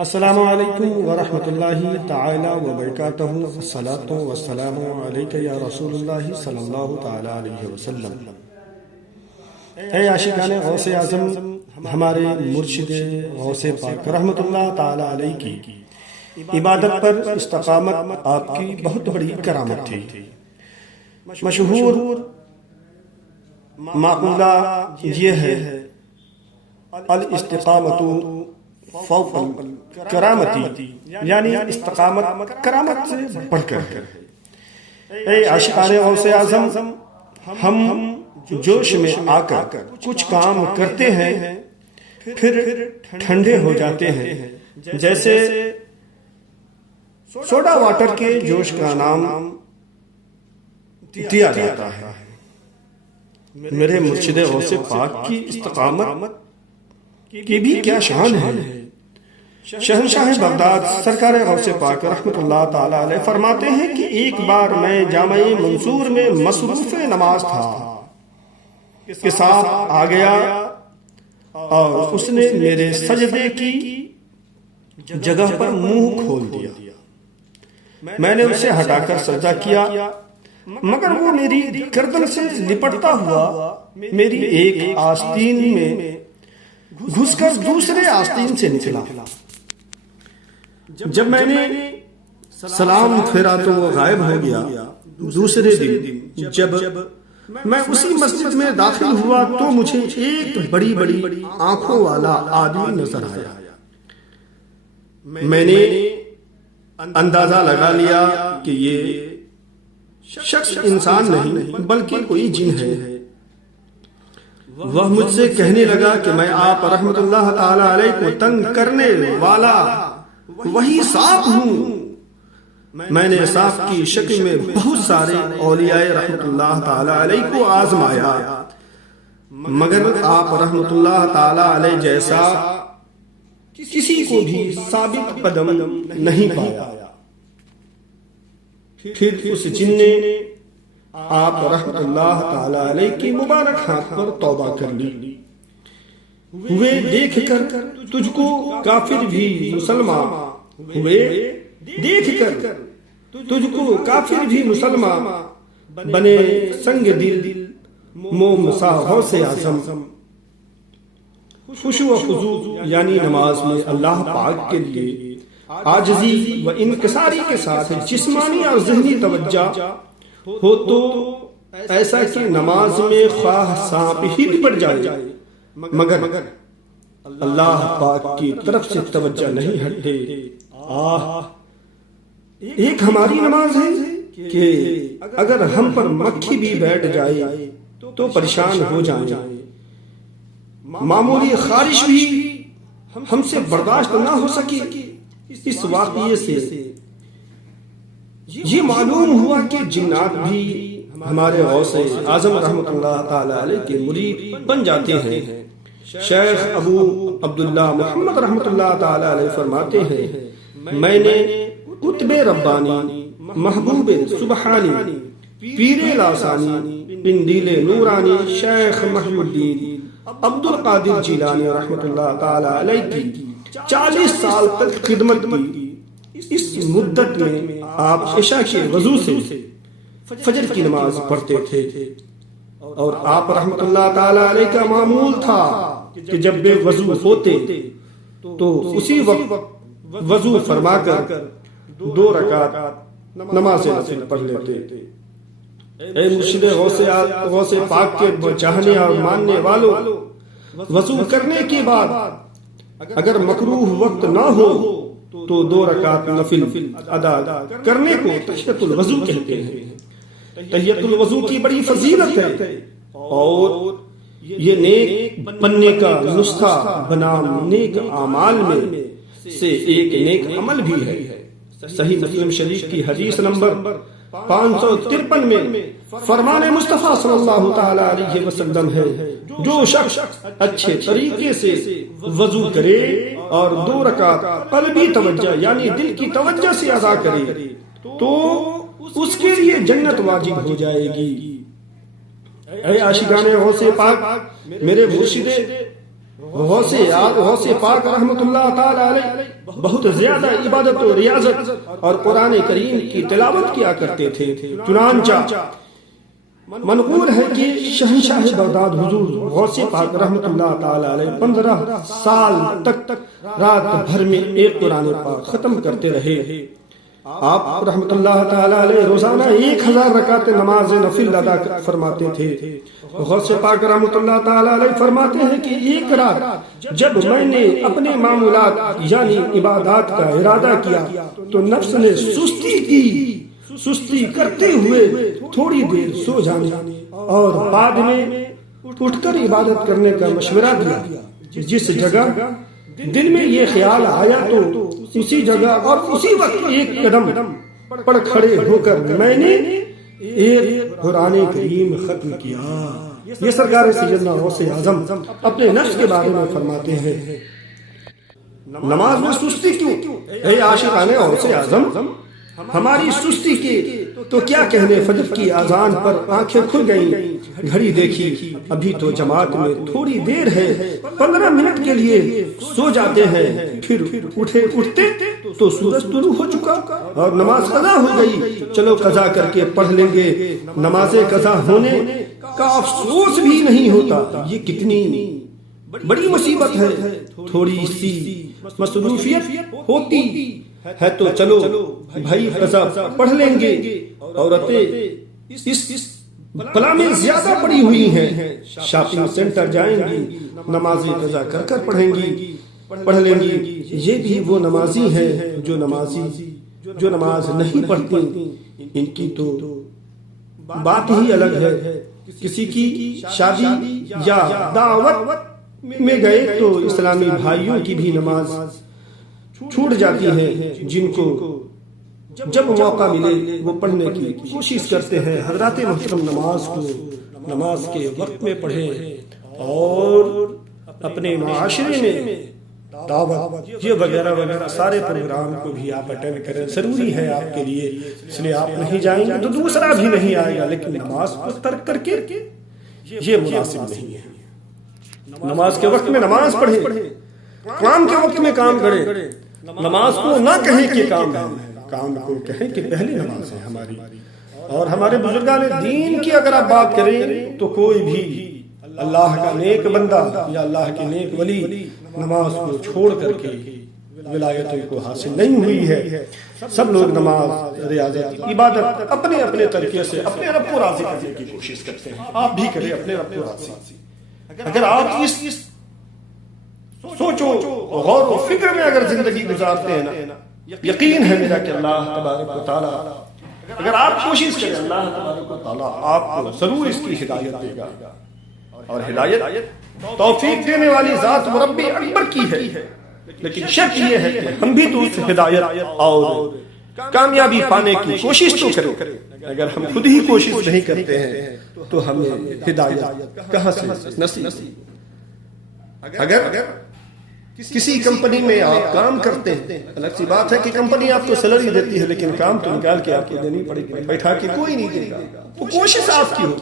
السلام علیکم ورحمۃ اللہ تعالی وبرکاتہ۔ الصلاۃ والسلام علیک یا رسول اللہ صلی اللہ تعالی علیہ وسلم۔ اے عاشقان غوث اعظم، ہمارے مرشد غوث پاک رحمۃ اللہ تعالی علیہ کی عبادت پر استقامت آپ کی بہت بڑی کرامت تھی۔ مشہور معقولہ یہ ہے، الاستقامت فوق کرامتی، یعنی استقامت کرامت سے بڑھ کر ہے۔ اے عاشقان غوث اعظم، ہم جوش میں آ کر کچھ کام کرتے ہیں پھر ٹھنڈے ہو جاتے ہیں، جیسے سوڈا واٹر کے جوش کا نام دیا جاتا ہے۔ میرے مرشد غوث پاک کی استقامت کی بھی کیا شان ہے۔ شہنشاہ بغداد سرکار غوث پاک رحمۃ اللہ تعالی علیہ فرماتے ہیں کہ ایک بار میں جامع منصور میں مصروف نماز تھا کے ساتھ آ گیا اور اس نے میرے سجدے کی جگہ پر منہ کھول دیا۔ میں نے اسے ہٹا کر سجدہ کیا، مگر وہ میری گردن سے لپٹتا ہوا میری ایک آستین میں گھس کر دوسرے آستین سے نکلا۔ جب میں نے سلام پھیرا تو وہ غائب ہو گیا۔ دوسرے دن جب میں اسی مسجد میں داخل ہوا تو مجھے ایک بڑی بڑی آنکھوں والا آدمی نظر آیا۔ میں نے اندازہ لگا لیا کہ یہ شخص انسان نہیں بلکہ کوئی جن ہے۔ وہ مجھ سے کہنے لگا کہ میں آپ رحمت اللہ تعالی علیہ کو تنگ کرنے والا وہی سانپ ہوں۔ میں نے سانپ کی شکل میں بہت سارے اولیاء رحمت اللہ تعالی علیہ کو آزمایا، مگر آپ رحمت اللہ تعالی علیہ جیسا کسی کو بھی ثابت قدم نہیں پایا۔ پھر اس جن نے آپ رحمت اللہ تعالی علیہ کی مبارک ہاتھ پر توبہ کر لی۔ ہوئے دیکھ کر تجھ کو کافر بھی مسلمان، ہوئے دیکھ کر تجھ کو کافر بھی مسلمان، بنے سنگ دل موم سا غوث اعظم۔ خشوع و خضوع یعنی نماز میں اللہ پاک کے لیے عاجزی و انکساری کے ساتھ جسمانی اور ذہنی توجہ ہو تو ایسا کہ نماز میں خواہ سانپ ہی لپٹ جائے مگر اللہ پاک کی طرف سے توجہ نہیں ہٹے۔ ایک ہماری نماز ہے کہ اگر ہم پر مکھی بھی بیٹھ جائے تو پریشان ہو جائیں، معمولی خارش بھی ہم سے برداشت نہ ہو سکی۔ اس واقعے سے یہ معلوم ہوا کہ جنات بھی ہمارے غوث اعظم رحمت اللہ تعالی علیہ کے مرید بن جاتے ہیں۔ شیخ ابو عبداللہ محمد رحمت اللہ تعالی علیہ فرماتے ہیں، میں نے قطب ربانی، محبوب سبحانی، پیر لاسانی، پندیل نورانی، شیخ محی الدین عبد القادر جیلانی رحمت اللہ تعالی علیہ کی 40 سال تک خدمت کی۔ اس مدت میں آپ عشاء کے وضو سے فجر کی نماز پڑھتے تھے، اور آپ رحمت اللہ تعالی علیہ کا معمول تھا کہ جب بے وضو ہوتے تو اسی وقت وضو فرما کر 2 رکعت نماز نفل پڑھ لیتے۔ اے مرشد غوث پاک کے چاہنے اور ماننے والوں، وضو کرنے کے بعد اگر مکروہ وقت نہ ہو تو 2 رکعت نفل ادا کرنے کو تحیۃ الوضو کہتے ہیں۔ تحیۃ الوضو کی بڑی فضیلت ہے اور یہ نیک بننے کا نسخہ بنام نیک اعمال میں سے ایک نیک عمل بھی ہے۔ صحیح مسلم شریف کی حدیث نمبر 553 میں فرمان مصطفیٰ صلی اللہ تعالی علیہ وسلم ہے، جو شخص اچھے طریقے سے وضو کرے اور 2 رکعت قلبی توجہ یعنی دل کی توجہ سے ادا کرے تو اس کے لیے جنت واجب ہو جائے گی۔ اے عاشقان غوث پاک، میرے مرشد غوث پاک رحمت اللہ تعالی علیہ بہت زیادہ عبادت و ریاضت اور قرآن کریم کی تلاوت کیا کرتے تھے. چنانچہ منقول ہے کہ شہنشاہ بغداد حضور غوث پاک رحمت اللہ تعالی علیہ 15 سال تک رات بھر میں ایک قرآن پاک ختم کرتے رہے. آپ رحمت اللہ تعالی علیہ روزانہ 1000 رکعت نماز نفل ادا فرماتے تھے. غوث پاک رحمت اللہ تعالی علیہ فرماتے ہیں کہ ایک رات جب میں نے اپنے معمولات یعنی عبادات کا ارادہ کیا تو نفس نے سستی کرتے ہوئے تھوڑی دیر سو جانے اور بعد میں اٹھ کر عبادت کرنے کا مشورہ دیا. جس جگہ دل میں یہ خیال آیا تو اسی جگہ اور اسی وقت ایک قدم پر کھڑے ہو کر میں نے ایک قرآن کریم ختم کیا. یہ سرکار سیدنا غوث اعظم اپنے نفس کے بارے میں فرماتے ہیں. نماز میں سستی کیوں؟ اے عاشقان غوث اعظم، ہماری سستی کے تو کیا کہنے. فجر کی اذان پر آنکھیں کھل گئیں، گھڑی دیکھی، ابھی تو جماعت میں تھوڑی دیر ہے، 15 منٹ کے لیے سو جاتے ہیں، پھر اٹھتے تو سورج طلوع ہو چکا اور نماز قضا ہو گئی. چلو قضا کر کے پڑھ لیں گے. نماز قضا ہونے کا افسوس بھی نہیں ہوتا. یہ کتنی بڑی مصیبت ہے. تھوڑی سی مصروفیت ہوتی ہے تو چلو بھائی قضا پڑھ لیں گے. عورتیں اس بلا میں زیادہ پڑی ہوئی ہیں، شاپنگ سینٹر جائیں گی، نماز قضا کر کر پڑھ لیں گی. یہ بھی وہ نمازی ہیں جو نماز نہیں پڑھتی. ان کی تو بات ہی الگ ہے. کسی کی شادی یا دعوت میں گئے تو اسلامی بھائیوں کی بھی نماز چھوٹ جاتی ہے، جن کو جب موقع ملے وہ پڑھنے کی کوشش کرتے ہیں. حضرات محترم، نماز کے وقت میں پڑھیں اور اپنے معاشرے میں دعوت یہ وغیرہ سارے پروگرام کو بھی آپ اٹینڈ کریں. ضروری ہے آپ کے لیے، اس لیے آپ نہیں جائیں گے تو دوسرا بھی نہیں آئے گا. لیکن نماز کو ترک کر کے یہ مناسب نہیں ہے. نماز کے وقت میں نماز پڑھیں، کام کے وقت میں کام کریں. نماز کو نہ کہیں کہ کام کو کہیں کہ پہلی نماز ہے ہماری. اور ہمارے بزرگان دین کی اگر آپ بات کریں تو کوئی بھی اللہ کا نیک بندہ یا اللہ کے نیک ولی نماز کو چھوڑ کر کے ولایت کو حاصل نہیں ہوئی ہے. سب لوگ نماز، ریاضت، عبادت اپنے اپنے طریقے سے اپنے رب کو راضی کرنے کی کوشش کرتے ہیں. آپ بھی کریں اپنے رب کو راضی. اگر آپ اس سوچو غور و فکر میں اگر زندگی گزارتے ہیں نا، یقین ہے میرا کہ اللہ تبارک و تعالیٰ اگر آپ کوشش کریں اللہ تبارک و تعالیٰ آپ کو ضرور اس کی ہدایت دے گا. اور ہدایت توفیق دینے والی ذات مربی اکبر کی ہے. لیکن شرط یہ ہے کہ ہم بھی تو اس ہدایت اور کامیابی پانے کی کوشش تو کریں. اگر ہم خود ہی کوشش نہیں کرتے ہیں تو ہمیں ہدایت کہاں سے نصیب. اگر کسی کمپنی میں آپ کام کرتے ہیں، الگ سی بات ہے کہ کمپنی آپ کو سیلری دیتی ہے، لیکن کام تو نکال کے آپ کو دینی پڑے گی. بیٹھا کے کوئی نہیں دے گا. تو کوشش آپ کی ہو